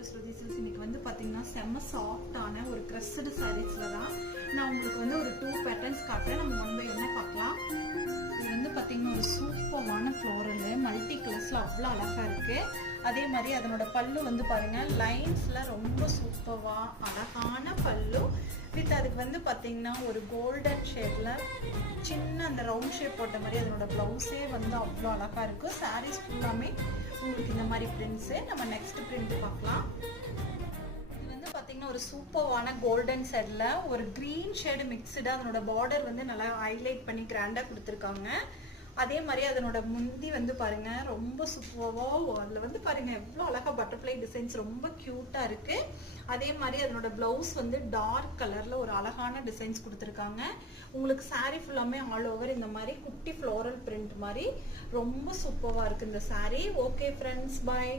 To Shruti silks. இன்னைக்கு வந்து பார்த்தீங்கன்னா செம்ம சாஃப்டான ஒரு க்ரெஸ்டு சாரீஸில் தான் நான் உங்களுக்கு வந்து ஒரு 2 பேட்டர்ன்ஸ் காட்டுறேன். நம்ம ஒன் பை ஒன்னே பார்க்கலாம். இது வந்து பார்த்தீங்கன்னா ஒரு சூப்பரான ஃப்ளோரல் மல்டி கலர்ஸில் அவ்வளோ அழகாக இருக்குது. அதே மாதிரி அதனோட பல்லு வந்து பாருங்கள் லைன்ஸில் ரொம்ப சூப்பராக அழகான பல்லு வித் அதுக்கு வந்து பார்த்தீங்கன்னா ஒரு கோல்டன் ஷேடில் சின்ன அந்த ரவுண்ட் ஷேப் போட்ட மாதிரி அதனோட ப்ளவுஸே வந்து அவ்வளோ அழகாக இருக்குது. சாரீஸ் ஃபுல்லாமே உங்களுக்கு இந்த மாதிரி பிரிண்ட்ஸு. நம்ம நெக்ஸ்ட் பிரிண்ட் பார்க்கலாம். இது வந்து பார்த்தீங்கன்னா ஒரு சூப்பரான கோல்டன் ஷேடில் ஒரு க்ரீன் ஷேடு மிக்ஸ்டாக அதனோட பார்டர் வந்து நல்லா ஹைலைட் பண்ணி கிராண்டாக கொடுத்துருக்காங்க. அதே மாதிரி அதனோட முந்தி வந்து பாருங்க ரொம்ப சூப்பராக அதில் வந்து பாருங்க எவ்வளோ அழகாக பட்டர்ஃப்ளை டிசைன்ஸ் ரொம்ப க்யூட்டாக இருக்கு. அதே மாதிரி அதனோட பிளவுஸ் வந்து டார்க் கலர்ல ஒரு அழகான டிசைன்ஸ் கொடுத்துருக்காங்க. உங்களுக்கு சாரீ ஃபுல்லாமே ஆல் ஓவர் இந்த மாதிரி குட்டி ஃப்ளோரல் பிரிண்ட் மாதிரி ரொம்ப சூப்பராக இருக்கு இந்த சாரீ. Okay friends, by.